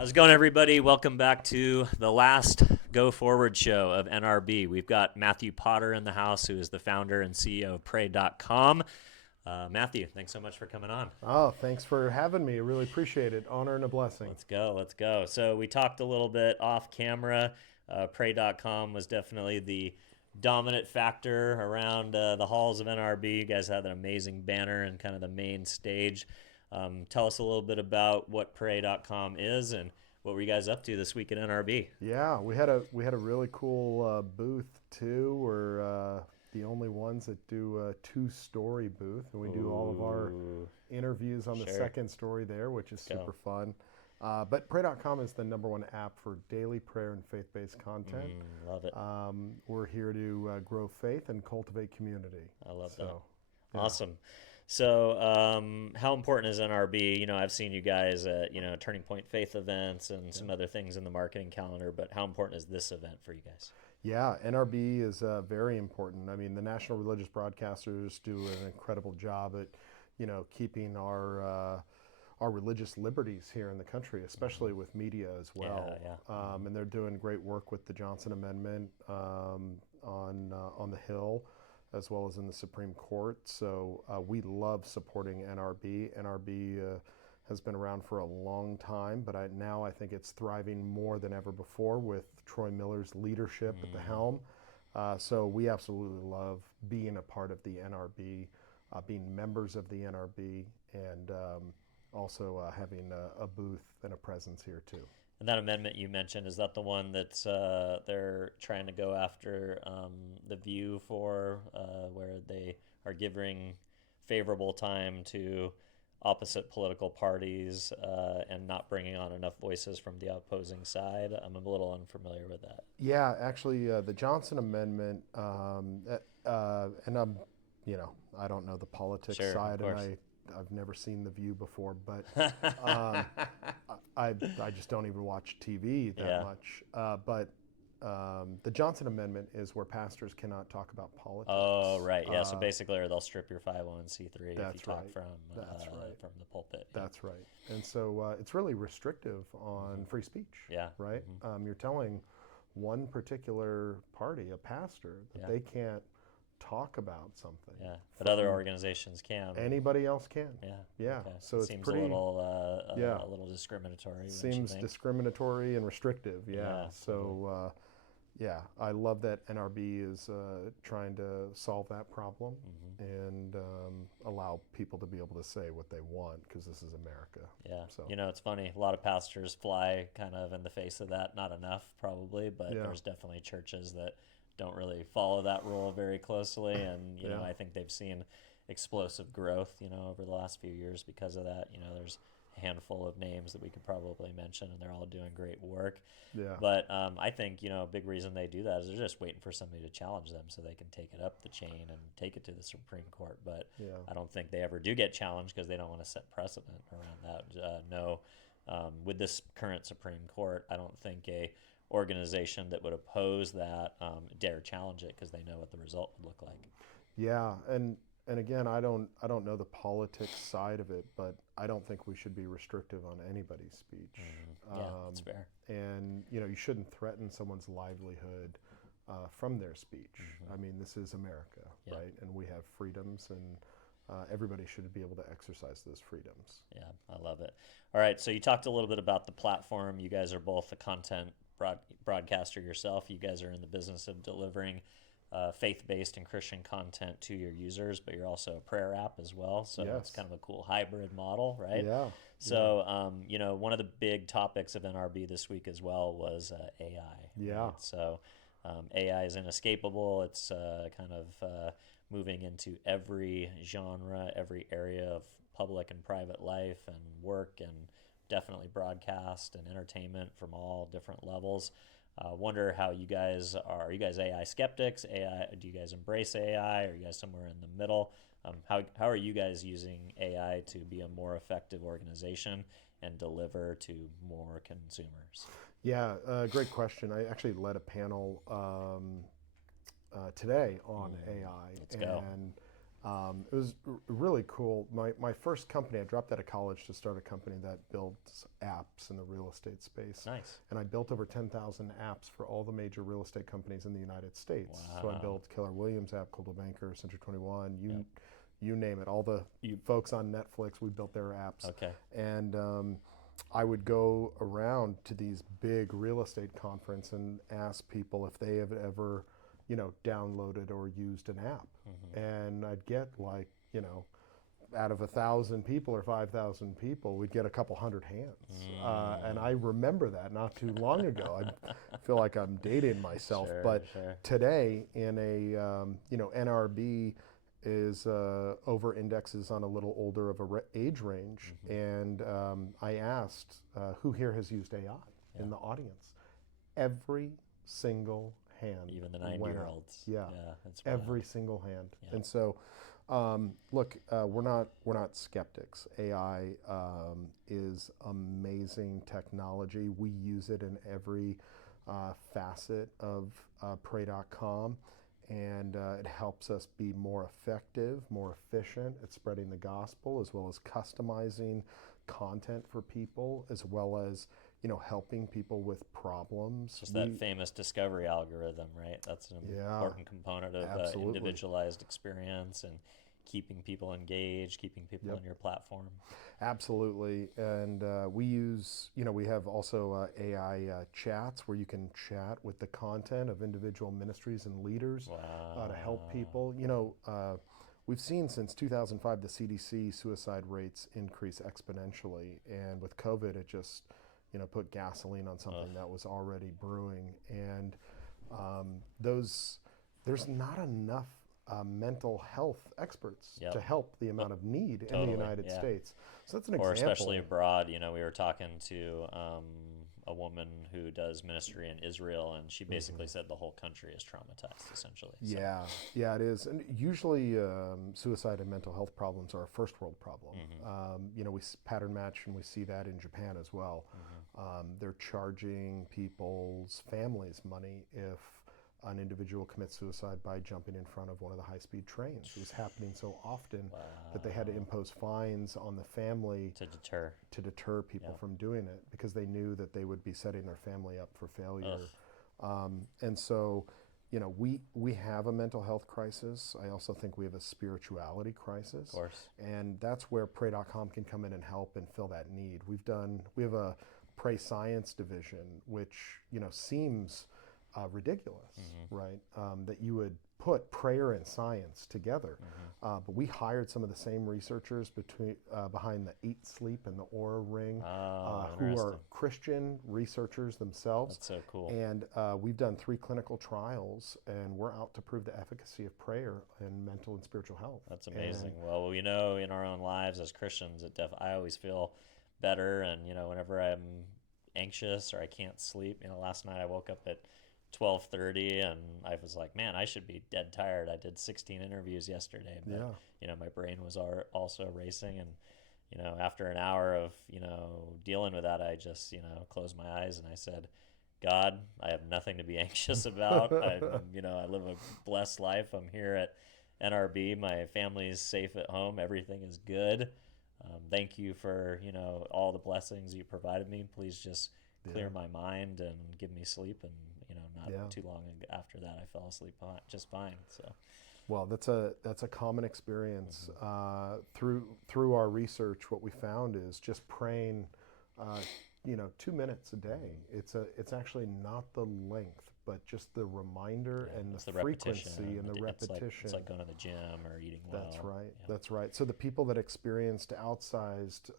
How's it going, everybody? Welcome back to the last Go Forward show of NRB. We've got Matthew Potter in the house, who is the founder and CEO of Pray.com. Matthew, thanks so much for coming on. Oh, thanks for having me. I really appreciate it. Honor and a blessing. Let's go. Let's go. So we talked a little bit off camera. Pray.com was definitely the dominant factor around the halls of NRB. You guys had an amazing banner and kind of the main stage. Tell us a little bit about what Pray.com is and what were you guys up to this week at NRB? Yeah, we had a really cool booth too. We're the only ones that do a two-story booth, and we do all of our Ooh, interviews on the sure. second story there, which is Go. super fun. But Pray.com is the number one app for daily prayer and faith-based content. Love it. We're here to grow faith and cultivate community. I love that. So, yeah. Awesome. So, how important is NRB? I've seen you guys at, Turning Point Faith events and some other things in the marketing calendar, but how important is this event for you guys? Yeah, NRB is very important. I mean, the National Religious Broadcasters do an incredible job at, keeping our religious liberties here in the country, especially with media as well. Yeah. And they're doing great work with the Johnson Amendment on the Hill, as well as in the Supreme Court. So we love supporting NRB. NRB has been around for a long time, but now I think it's thriving more than ever before with Troy Miller's leadership at the helm. So we absolutely love being a part of the NRB, being members of the NRB, and also having a booth and a presence here too. And that amendment you mentioned, is that the one that's they're trying to go after the view for where they are giving favorable time to opposite political parties and not bringing on enough voices from the opposing side? I'm a little unfamiliar with that. Yeah, actually, the Johnson Amendment, and I don't know the politics Sure, of side, and course. I've never seen The View before, but um, I just don't even watch TV that Yeah. much. But the Johnson Amendment is where pastors cannot talk about politics. Oh, right. Yeah. So Uh, basically, or they'll strip your 501c3 if you that's talk right. from That's right. from the pulpit. Yeah. That's right. And so it's really restrictive on free speech, Yeah. right? You're telling one particular party, a pastor, that Yeah. they can't talk about something. Yeah. But other from organizations can. Anybody else can. Yeah. Yeah. Okay. So it's Seems pretty, a little discriminatory. Don't you seems think? discriminatory and restrictive. Yeah. Yeah, So, yeah, I love that NRB is trying to solve that problem and allow people to be able to say what they want because this is America. Yeah. So, It's funny. A lot of pastors fly kind of in the face of that. Not enough, probably, but yeah. there's definitely churches that don't really follow that rule very closely. And, Yeah. I think they've seen explosive growth, over the last few years because of that. There's a handful of names that we could probably mention, and they're all doing great work. Yeah. But I think, a big reason they do that is they're just waiting for somebody to challenge them so they can take it up the chain and take it to the Supreme Court. But Yeah. I don't think they ever do get challenged because they don't want to set precedent around that. No, with this current Supreme Court, I don't think a organization that would oppose that dare challenge it because they know what the result would look like. Yeah, and again, I don't know the politics side of it, but I don't think we should be restrictive on anybody's speech. Yeah, that's fair. And you shouldn't threaten someone's livelihood from their speech. I mean, this is America, Yeah. right? And we have freedoms, and everybody should be able to exercise those freedoms. Yeah, I love it. All right, so you talked a little bit about the platform. You guys are both a content broadcaster yourself. You guys are in the business of delivering faith-based and Christian content to your users, but you're also a prayer app as well. So it's Yes. kind of a cool hybrid model, right? Yeah. So, one of the big topics of NRB this week as well was AI. Yeah. Right? So, AI is inescapable. It's kind of moving into every genre, every area of public and private life and work, and definitely broadcast and entertainment from all different levels. Wonder how you guys are. Are you guys AI skeptics? Do you guys embrace AI? Are you guys somewhere in the middle? How are you guys using AI to be a more effective organization and deliver to more consumers? Yeah, great question. I actually led a panel today on AI, Let's go. and It was really cool. My first company, I dropped out of college to start a company that builds apps in the real estate space. Nice. And I built over 10,000 apps for all the major real estate companies in the United States. So I Wow. built Keller Williams app, Coldwell Banker, Century 21, Yep. you name it. All the folks on Netflix, we built their apps. Okay. And I would go around to these big real estate conference and ask people if they have ever, downloaded or used an app. And I'd get like, out of 1,000 people or 5,000 people, we'd get a couple hundred hands. And I remember that not too long ago. I feel like I'm dating myself, Sure, but sure. today in a, NRB is over indexes on a little older of a age range. And I asked who here has used AI in the audience. Every single hand. Even the went up. 90-year-olds. Yeah. That's wild. Every single hand. Yeah. And so, look, we're not skeptics. AI is amazing technology. We use it in every facet of Pray.com, and it helps us be more effective, more efficient at spreading the gospel, as well as customizing content for people, as well as helping people with problems. Just that famous discovery algorithm, right? That's an important component of individualized experience and keeping people engaged, keeping people on your platform. Absolutely. And we use, we have also AI chats where you can chat with the content of individual ministries and leaders to help people. We've seen since 2005 the CDC suicide rates increase exponentially. And with COVID, it just put gasoline on something that was already brewing. And there's not enough mental health experts to help the amount of need in the United States. So that's an example. Or especially abroad. We were talking to a woman who does ministry in Israel, and she basically said the whole country is traumatized, essentially. So. Yeah, it is. And usually suicide and mental health problems are a first world problem. We pattern match, and we see that in Japan as well. They're charging people's families money if an individual commits suicide by jumping in front of one of the high-speed trains. It was happening so often that they had to impose fines on the family to deter people from doing it, because they knew that they would be setting their family up for failure. And so, we have a mental health crisis. I also think we have a spirituality crisis. Of course. And that's where Pray.com can come in and help and fill that need. We have a Pray Science division, which, seems ridiculous, right? That you would put prayer and science together. But we hired some of the same researchers behind the 8 Sleep and the Aura Ring, who are Christian researchers themselves. That's so cool. And we've done 3 clinical trials, and we're out to prove the efficacy of prayer in mental and spiritual health. That's amazing. Well, we know in our own lives as Christians, I always feel better. And, whenever I'm anxious or I can't sleep, last night I woke up at 12:30 and I was like, man, I should be dead tired. I did 16 interviews yesterday, but my brain was also racing, and after an hour of dealing with that, I just closed my eyes and I said, God, I have nothing to be anxious about. I live a blessed life. I'm here at NRB. My family's safe at home. Everything is good. Thank you for all the blessings you provided me. Please just clear my mind and give me sleep. And not too long after that, I fell asleep just fine. So, well, that's a common experience. Through our research, what we found is just praying, 2 minutes a day. It's actually not the length, but just the reminder and the frequency and the repetition. It's like going to the gym or eating well. That's right. That's right. So the people that experienced outsized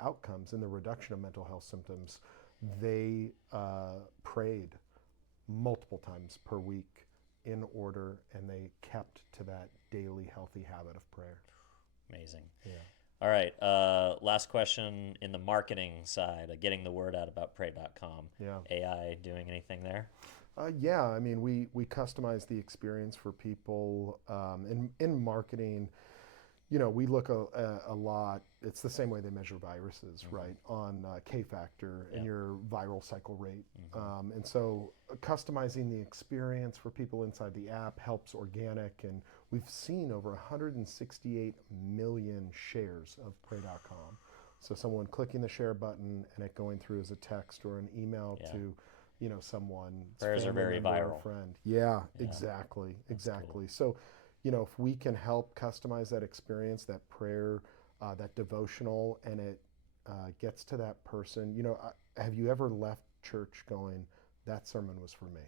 outcomes in the reduction of mental health symptoms, they prayed multiple times per week in order, and they kept to that daily healthy habit of prayer. Amazing. Yeah. All right. Last question in the marketing side, getting the word out about Pray.com. Yeah. AI doing anything there? Yeah. I mean, we customize the experience for people in marketing. We look a lot. It's the same way they measure viruses, right? On K-factor and your viral cycle rate. And so customizing the experience for people inside the app helps organic, and we've seen over 168 million shares of Pray.com. So someone clicking the share button and it going through as a text or an email Yeah. to, someone. Prayers are very viral. Friend. Yeah, Yeah. exactly. That's Exactly. So, if we can help customize that experience, that prayer, that devotional, and it gets to that person, have you ever left church going, that sermon was for me?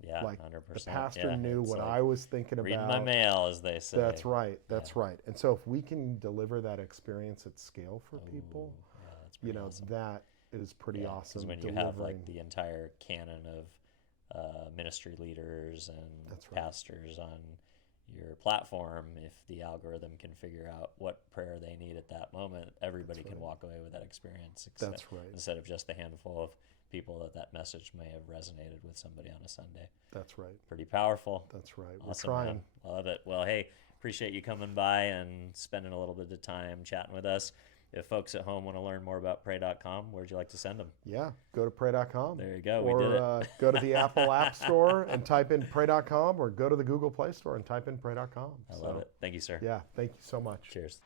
Yeah, Like 100%. the pastor Yeah, knew it's what like I was thinking reading about. my mail, as they say. That's right. That's Yeah. right. And so if we can deliver that experience at scale for people, Ooh, yeah, that's pretty awesome. that is pretty Yeah, awesome. because when you have like the entire canon of ministry leaders and That's right. pastors on your platform, if the algorithm can figure out what prayer they need at that moment, everybody That's can right. walk away with that experience. That's right. Instead of just a handful of people that message may have resonated with somebody on a Sunday. That's right. Pretty powerful. That's right. Awesome, We're man. trying. Love it. Well, hey, appreciate you coming by and spending a little bit of time chatting with us. If folks at home want to learn more about Pray.com, where'd you like to send them? Yeah, go to Pray.com. There you go. Or We did it. Go to the Apple App Store and type in Pray.com, or go to the Google Play Store and type in Pray.com. I love it. Thank you, sir. Yeah, thank you so much. Cheers.